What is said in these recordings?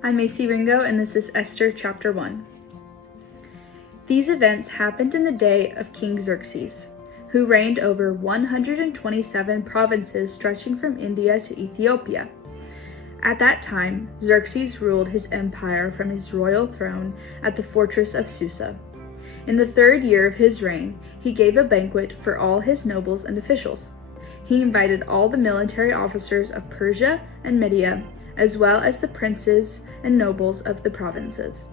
I'm Maeci Ringo, and this is Esther Chapter 1. These events happened in the day of King Xerxes, who reigned over 127 provinces stretching from India to Ethiopia. At that time, Xerxes ruled his empire from his royal throne at the fortress of Susa. In the 3rd year of his reign, he gave a banquet for all his nobles and officials. He invited all the military officers of Persia and Media, as well as the princes and nobles of the provinces.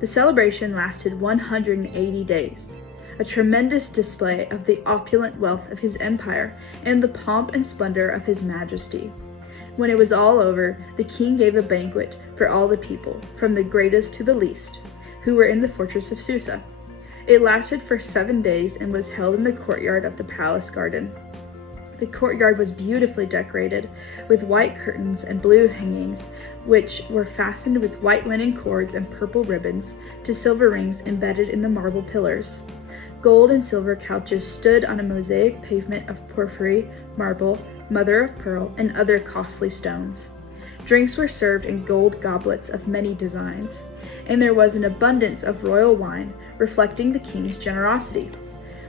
The celebration lasted 180 days, a tremendous display of the opulent wealth of his empire and the pomp and splendor of his majesty. When it was all over, the king gave a banquet for all the people, from the greatest to the least, who were in the fortress of Susa. It lasted for 7 days and was held in the courtyard of the palace garden. The courtyard was beautifully decorated with white curtains and blue hangings, which were fastened with white linen cords and purple ribbons to silver rings embedded in the marble pillars. Gold and silver couches stood on a mosaic pavement of porphyry, marble, mother of pearl, and other costly stones. Drinks were served in gold goblets of many designs, and there was an abundance of royal wine, reflecting the king's generosity.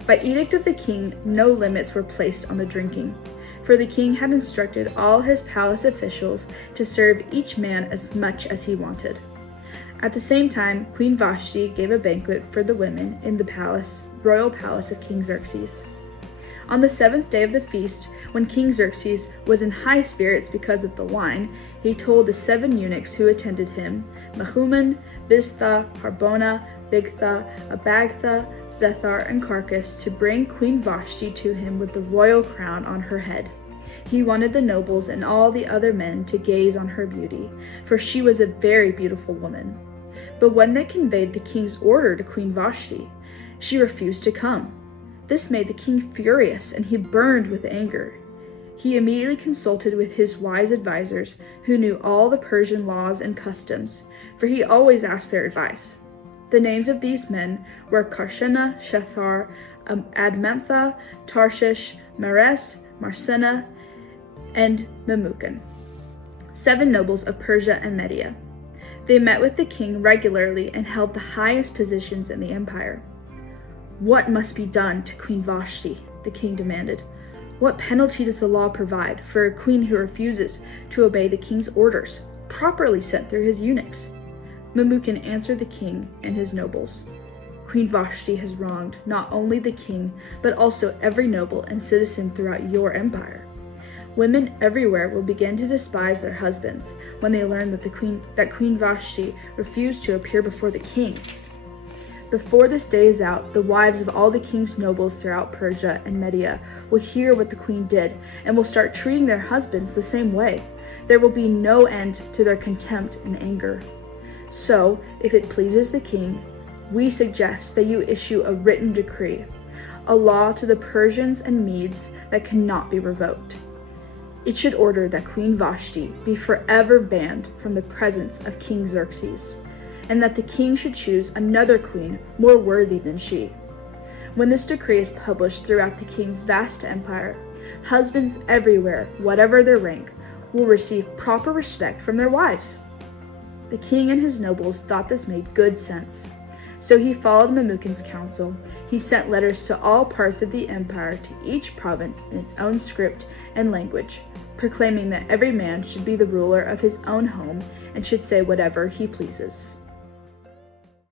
By edict of the king, no limits were placed on the drinking, for the king had instructed all his palace officials to serve each man as much as he wanted. At the same time, Queen Vashti gave a banquet for the women in the royal palace of King Xerxes. On the 7th day of the feast, when King Xerxes was in high spirits because of the wine, he told the 7 eunuchs who attended him, Mehuman, Biztha, Harbona, Bigtha, Abagtha, Zethar, and Carcass, to bring Queen Vashti to him with the royal crown on her head. He wanted the nobles and all the other men to gaze on her beauty, for she was a very beautiful woman. But when they conveyed the king's order to Queen Vashti, she refused to come. This made the king furious, and he burned with anger. He immediately consulted with his wise advisors, who knew all the Persian laws and customs, for he always asked their advice. The names of these men were Karshena, Shethar, Admantha, Tarshish, Meres, Marsena, and Memucan, 7 nobles of Persia and Media. They met with the king regularly and held the highest positions in the empire. "What must be done to Queen Vashti?" the king demanded. "What penalty does the law provide for a queen who refuses to obey the king's orders, properly sent through his eunuchs?" Memucan answered the king and his nobles. "Queen Vashti has wronged not only the king, but also every noble and citizen throughout your empire. Women everywhere will begin to despise their husbands when they learn that Queen Vashti refused to appear before the king. Before this day is out, the wives of all the king's nobles throughout Persia and Media will hear what the queen did and will start treating their husbands the same way. There will be no end to their contempt and anger. So, if it pleases the king, we suggest that you issue a written decree, a law to the Persians and Medes that cannot be revoked. It should order that Queen Vashti be forever banned from the presence of King Xerxes, and that the king should choose another queen more worthy than she. When this decree is published throughout the king's vast empire, husbands everywhere, whatever their rank, will receive proper respect from their wives." The king and his nobles thought this made good sense. So he followed Memucan's counsel. He sent letters to all parts of the empire, to each province in its own script and language, proclaiming that every man should be the ruler of his own home and should say whatever he pleases.